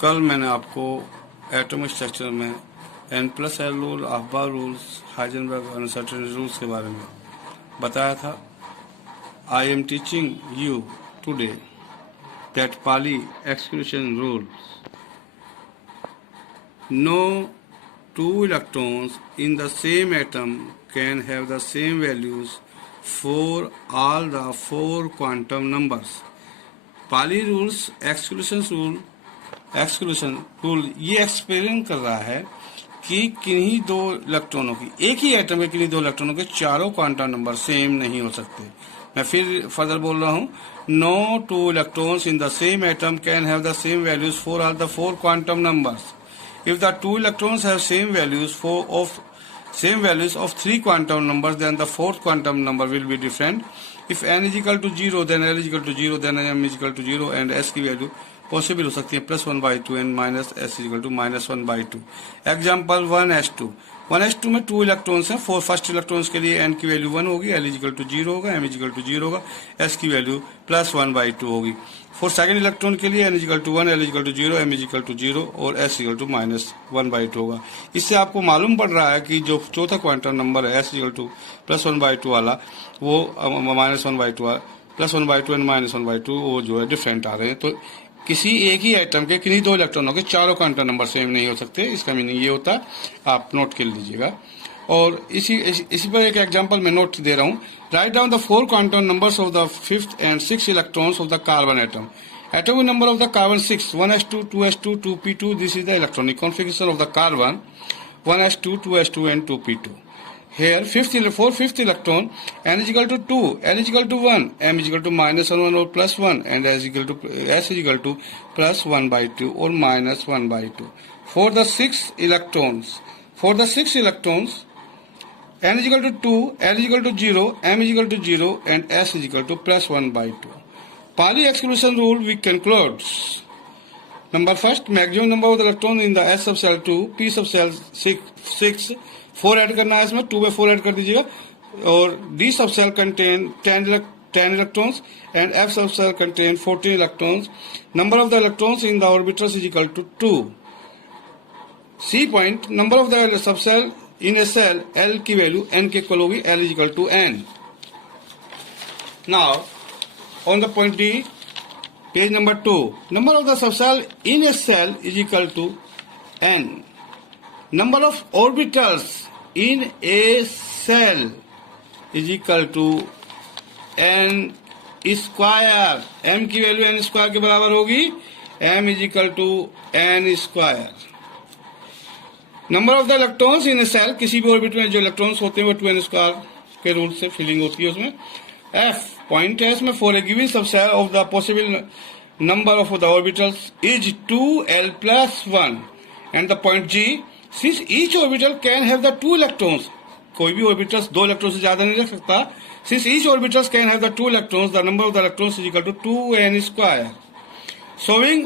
कल मैंने आपको एटॉमिक स्ट्रक्चर में n+l रूल, अहबा रूल्स, हाइजेनबर्ग अनसर्टेनिटी रूल्स के बारे में बताया था. I am teaching you today that Pauli exclusion rules. No two electrons in the same atom can have the same values for all the four quantum numbers. Pali rules exclusion rule ये experiment कर रहा है कि किन्हीं दो इलेक्ट्रॉनों की, एक ही एटम के किन्हीं दो इलेक्ट्रॉनों के चारों क्वांटम नंबर सेम नहीं हो सकते. मैं फिर फर्दर बोल रहा हूँ. No two electrons in the same atom can have the same values for all the four quantum numbers. If the two electrons have same values of three quantum numbers, then the fourth quantum number will be different. If n is equal to 0, then l is equal to 0, then m is equal to 0, and s की value possible हो सकती है +1/2 and -s is equal to -1/2. Example 1s2. 1s2 में two electrons हैं. First electrons के लिए n की value 1 होगी, l इज इक्वल टू 0 होगा, m इज इक्वल टू 0 होगा, s की वैल्यू +1/2 होगी. फॉर सेकंड इलेक्ट्रॉन के लिए n is equal to 1, l is equal to 0, m is equal to 0 और s इक्वल टू -1/2 होगा. इससे आपको मालूम पड़ रहा है कि जो चौथा क्वांटम नंबर है s इक्वल टू +1/2 वाला, वो -1/2 +1/2 एंड -1/2 वो जो है डिफरेंट आ रहे हैं. तो किसी एक ही एटम के किन्हीं दो इलेक्ट्रॉनों के चारों क्वांटम नंबर सेम नहीं हो सकते. इसका मीनिंग ये होता है, आप नोट कर लीजिएगा. और इसी पर एक एग्जांपल मैं नोट दे रहा हूँ. Write down the four quantum numbers of the fifth and six electrons of the carbon atom. Atomic number of the carbon 6, 1s2, 2s2, 2p2. This is the electronic configuration of the carbon 1s2, 2s2 and 2p2. Here for fifth electron, n is equal to 2, l is equal to 1, m is equal to -1 or +1, and s is equal to +1/2 or -1/2. For the six electrons, n is equal to 2, l is equal to 0, m is equal to 0, and s is equal to +1/2. Pauli exclusion rule we concludes. Number first, maximum number of the electrons in the s sub cell 2, p sub cell 6, 4 add करना है इसमें, 2/4 add कर दीजिएगा. और d sub cell contain 10 electrons and f sub cell contain 14 electrons. Number of the electrons in the orbitals is equal to 2. C point, number of the sub cell in a cell, L की value n के equal होगी, L is equal to n. Now on the point D, page number 2, number of the subcell in a cell is equal to n. Number of orbitals in a cell is equal to n square. m की value n square के बराबर होगी, m is equal to n square. Number of the electrons in a shell, किसी भी orbit में जो electrons होते हैं वो 2n स्क्वायर के रूल से फिलिंग होती है उसमें. f point s में for a given subcell of the possible number of the orbitals is 2l plus 1. And the point G, since each orbital can have the two electrons, कोई भी orbitals दो electron से ज्यादा नहीं रख सकता. Since each orbitals can have the two electrons, the number of the electrons is equal to 2n square. Showing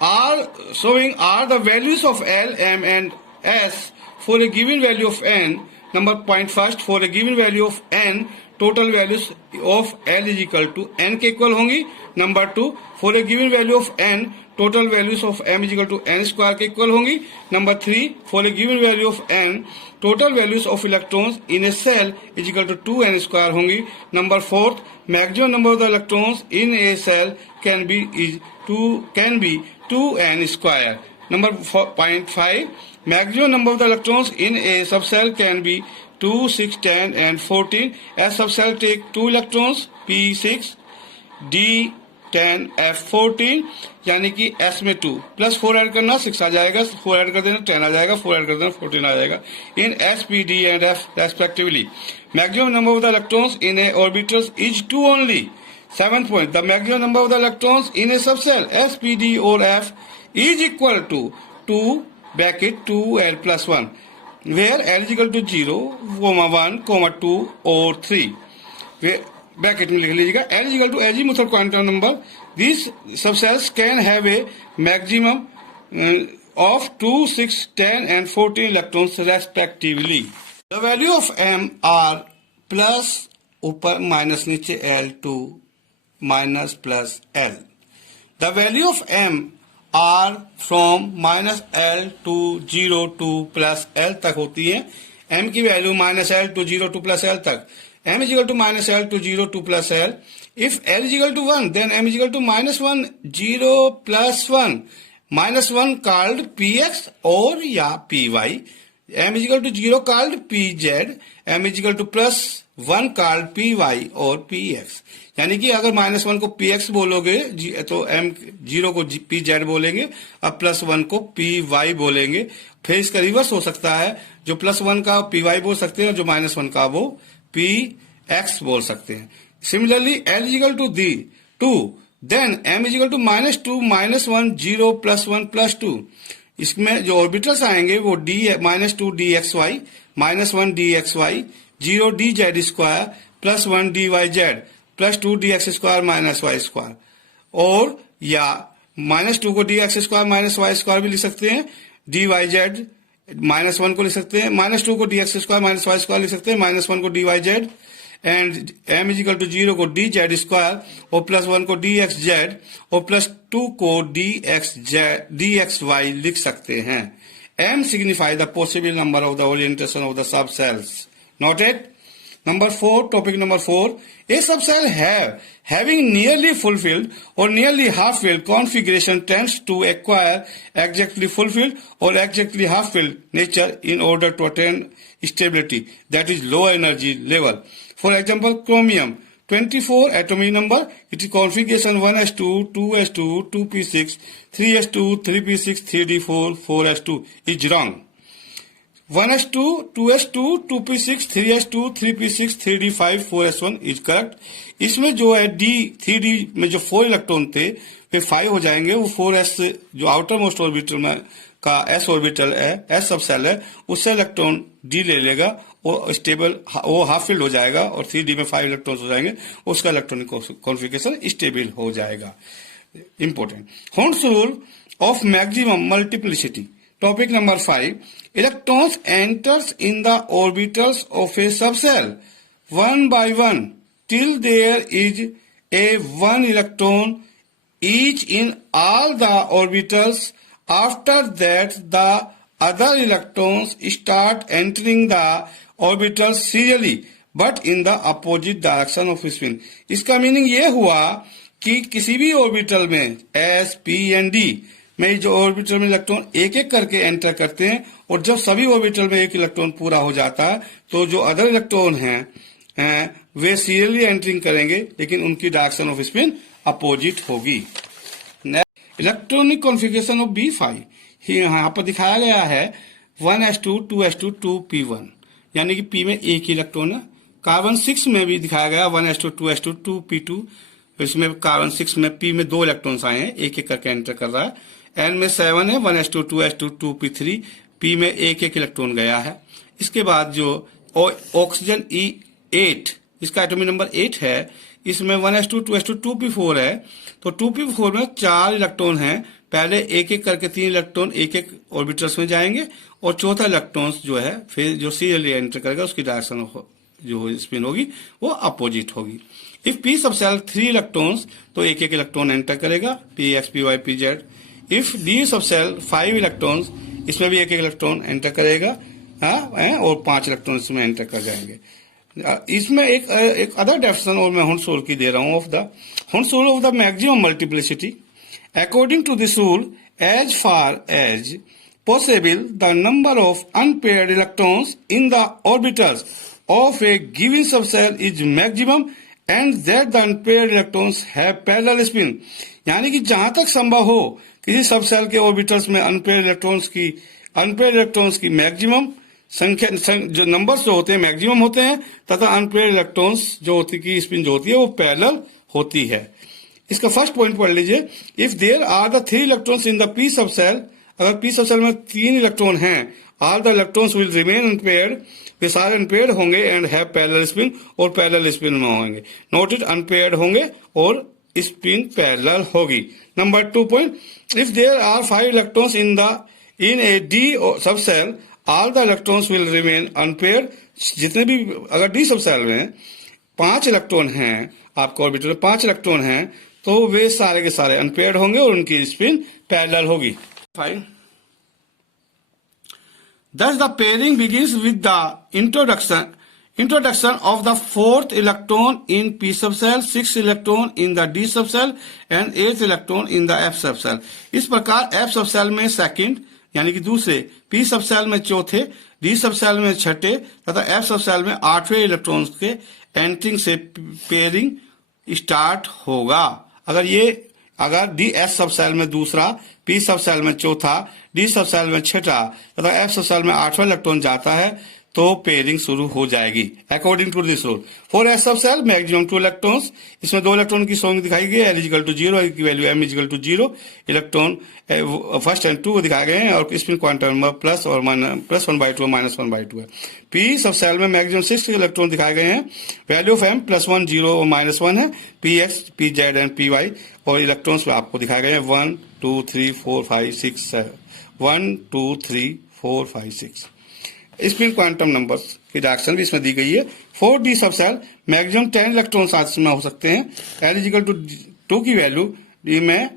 are the values of L, M and S for a given value of n. Number point first, for a given value of n, total values of L is equal to n के equal होंगी. Number 2, for a given value of n, total values of m is equal to n square के equal होंगी. Number 3, for a given value of n, total values of electrons in a cell is equal to 2n square होंगी. Number 4, maximum number of the electrons in a cell can be 2n square. Number point 5, maximum number of the electrons in a subcell can be 2, 6, 10 and 14. S subcell take 2 electrons, P6, D 10, F 14, यानी कि S में 2 plus 4 add करना 6 आ जाएगा, 4 add कर देना 10 आ जाएगा, 4 add कर देना 14 आ जाएगा. In S, P, D and F respectively. Maximum number of the electrons in a orbital is 2 only. 7th point, the maximum number of the electrons in a subcell S, P, D or F is equal to 2 bracket 2l plus 1. Where L is equal to 0, 1, 2 और 3. Bracket में लिख लीजिएगा. L is equal to azimuthal quantum number. These subcells can have a maximum of 2, 6, 10 and 14 electrons respectively. The value of m are plus ऊपर minus नीचे L2 minus plus L. The value of m are from -L to 0 to +L तक होती है। m की value -L to 0 to +L तक। m is equal to -L to 0 to +L। If L is equal to 1, then m is equal to -1, 0 plus 1, -1 called px or या py, m is equal to 0 called pz, m is equal to +1 called py और px। यानी कि अगर -1 को px बोलोगे तो m 0 को pz बोलेंगे और +1 को py बोलेंगे। फिर इसका रिवर्स हो सकता है, जो +1 का py बोल सकते हैं और जो -1 का वो px बोल सकते हैं। Similarly, L is equal to 2, then m is equal to -2, -1, 0, +1, +2। इसमें जो ऑर्बिटल्स आएंगे वो -2 dxy, -1 dxy, 0 dz square, +1 dyz, +2 dx square -y square. और या -2 को dx स्क्वायर -y स्क्वायर भी लिख सकते हैं, dyz, -1 को लिख सकते हैं, -2 को dx स्क्वायर -y स्क्वायर लिख सकते हैं, -1 को dyz, and m is equal to 0 को dz स्क्वायर और +1 को dxz और +2 को dxy लिख सकते हैं। m signify the possible number of the orientation of the subshells. Noted. Number 4, topic number 4, a subcell having nearly fulfilled or nearly half-filled configuration tends to acquire exactly fulfilled or exactly half-filled nature in order to attain stability, that is low energy level. For example, chromium 24 atomic number, its configuration 1s2, 2s2, 2p6, 3s2, 3p6, 3d4, 4s2 is wrong. 1s2, 2s2, 2p6, 3s2, 3p6, 3d5, 4s1 is correct. इसमें जो है D3D में जो 4 electron थे वे 5 हो जाएंगे। वो 4s जो आउटर मोस्ट ऑर्बिटल में का s ऑर्बिटल है, s सब सेल है, उससे इलेक्ट्रॉन D ले लेगा, वो स्टेबल, वो हाफ फिल्ड हो जाएगा और 3D में 5 इलेक्ट्रॉन्स हो जाएंगे, उसका इलेक्ट्रॉनिक कॉन्फ़िगरेशन स्टेबल हो जाएगा। Important. Horns rule of maximum multiplicity. Topic number 5, electrons enters in the orbitals of a subcell one by one till there is a 1 electron each in all the orbitals. After that, the other electrons start entering the orbitals serially but in the opposite direction of spin. इसका meaning ये हुआ कि किसी भी orbital में S, P and D में जो orbital में इलेक्ट्रॉन एक एक करके एंटर करते हैं और जब सभी ऑर्बिटल में एक इलेक्ट्रॉन पूरा हो जाता है तो जो अदर इलेक्ट्रॉन हैं वे सीरियली एंटरिंग करेंगे, लेकिन उनकी डायरेक्शन ऑफ स्पिन अपोजिट होगी। इलेक्ट्रॉनिक कॉन्फ़िगरेशन ऑफ B5 यहाँ पर दिखाया गया है 1s2, 2s2, 2p1, यानी कि P में एक ही इलेक्ट्रॉन है। कार्बन 6 में भी दिखाया गया 1s2, 2s2, 2p2, इसमें कार्बन 6 में P में 2 इलेक्ट्रॉन्स आए हैं, एक एक करके एंटर कर रहा है। N में 7 है, 1s2, 2s2, 2p3, P में एक एक इलेक्ट्रॉन गया है। इसके बाद जो ऑक्सीजन E8, इसका एटॉमिक नंबर 8 है, इसमें 1s2, 2s2, 2p4 है, तो 2p4 में 4 इलेक्ट्रॉन हैं। पहले एक एक करके 3 इलेक्ट्रॉन एक एक ऑर्बिटल्स में जाएंगे और चौथा इलेक्ट्रॉन जो है फिर जो सीरियली एंटर करेगा उसकी डायरेक्शन जो स्पिन होगी वो अपोजिट होगी। इफ P सबसेल 3 इलेक्ट्रॉन्स तो एक एक इलेक्ट्रॉन एंटर करेगा, Px, Py, Pz। If D subshell 5 electrons, इसमें भी एक एक इलेक्ट्रॉन एंटर करेगा, और 5 इलेक्ट्रॉन इसमें एंटर कर जाएंगे। इसमें एक अदर डेफिनेशन और मैं हॉर्न्स रूल की दे रहा हूं ऑफ द हॉर्न्स rule of the maximum multiplicity. According to this rule, as far as possible the number of unpaired electrons in the orbitals of a given subcell is maximum and that the unpaired electrons have parallel spin। यानी कि जहां तक संभव हो किसी subshell के orbitals में unpaired electrons की मैक्सिमम संख्या, जो नंबर्स जो होते हैं मैक्सिमम होते हैं, तथा अनपेयर्ड इलेक्ट्रॉन्स जो होती की स्पिन जो होती है वो पैरेलल होती है। इसका फर्स्ट पॉइंट पढ़ लीजिए। If there are the 3 electrons in the P subshell, अगर P सबसेल में 3 इलेक्ट्रॉन हैं, all the electrons will remain unpaired, वे सारे अनपेयर्ड होंगे एंड हैव पैरेलल स्पिन, और पैरेलल स्पिन में होंगे। नोटेड, अनपेयर्ड होंगे और स्पिन पैरेलल होगी। Number 2 point, if there are 5 electrons in a D subshell, all the electrons will remain unpaired. जितने भी अगर D सबसेल में 5 इलेक्ट्रॉन हैं, आपको ऑर्बिटल में 5 इलेक्ट्रॉन हैं, तो वे सारे के सारे अनपेयर्ड होंगे और उनकी स्पिन पैरेलल होगी। Fine. Thus the pairing begins with the introduction of the fourth electron in p subcell, sixth electron in the d subcell and eighth electron in the f subcell। इस प्रकार f subcell में second यानी कि दूसरे, p subshell में चौथे, d subshell में छठे तथा f सबसेल में आठवें इलेक्ट्रॉन्स के एंट्रिंग से पेयरिंग स्टार्ट होगा। अगर डी एस सबसेल में दूसरा, पी सबसेल में चौथा, डी सबसेल में छठा तथा एफ सबसेल में आठवां इलेक्ट्रॉन जाता है तो पेयरिंग शुरू हो जाएगी according to this rule. For S subshell maximum 2 electrons, इसमें 2 इलेक्ट्रॉन की सोंग दिखाई गई है, एल इजिकल टू 0 की value M is equal to 0, electron first and 2 को दिखाए गए हैं और स्पिन क्वांटम नंबर प्लस 1/2 और -1/2 है। पी सबसेल में मैक्सिमम 6 इलेक्ट्रॉन दिखाए गए हैं, वैल्यू ऑफ एम +1 0 और -1 है, P X P Z and P Y, और इलेक्ट्रॉन्स में आपको दिखाए गए हैं 1 2 3 4 5 6 7 1 2 3 4 5 6। स्पिन क्वांटम नंबर्स की डायरेक्शन भी इसमें दी गई है। 4d सबसेल मैक्सिमम 10 इलेक्ट्रॉन साथ में हो सकते हैं, एल इजिकल टू 2 की वैल्यू डी में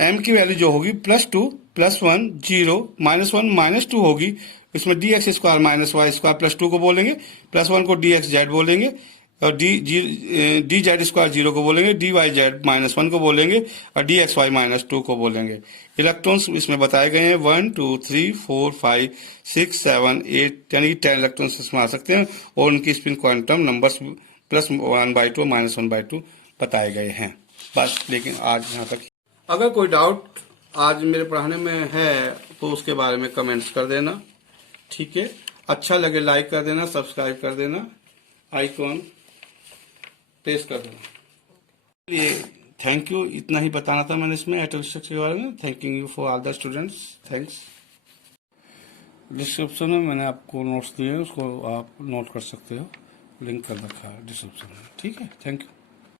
m की वैल्यू जो होगी +2 +1 0 -1 -2 होगी, इसमें D x square -y square +2 को बोलेंगे, +1 को डी एक्स जेड बोलेंगे और डी जेड स्क्वायर 0 को बोलेंगे, डी वाई जेड -1 को बोलेंगे और डी एक्स वाई -2 को बोलेंगे। इलेक्ट्रॉन्स इसमें बताए गए हैं 1 2 3 4 5 6 7 8 यानी 10 इलेक्ट्रॉन्स इसमें आ सकते हैं और उनकी स्पिन क्वांटम नंबर्स +1/2 -1/2 बताए गए हैं। बस, लेकिन आज यहाँ तक। अगर कोई डाउट आज मेरे पढ़ाने में है तो उसके बारे में कमेंट्स कर देना, ठीक है। अच्छा लगे लाइक कर देना, सब्सक्राइब कर देना, आइकॉन प्रेस कर देना। ये थैंक यू, इतना ही बताना था मैंने इसमें एटम स्ट्रक्चर के बारे में। Thanking you for all the students, thanks. Description में मैंने आपको नोट्स दिए, उसको आप नोट कर सकते हो, लिंक कर रखा है डिस्क्रिप्शन में, ठीक है। Thank you.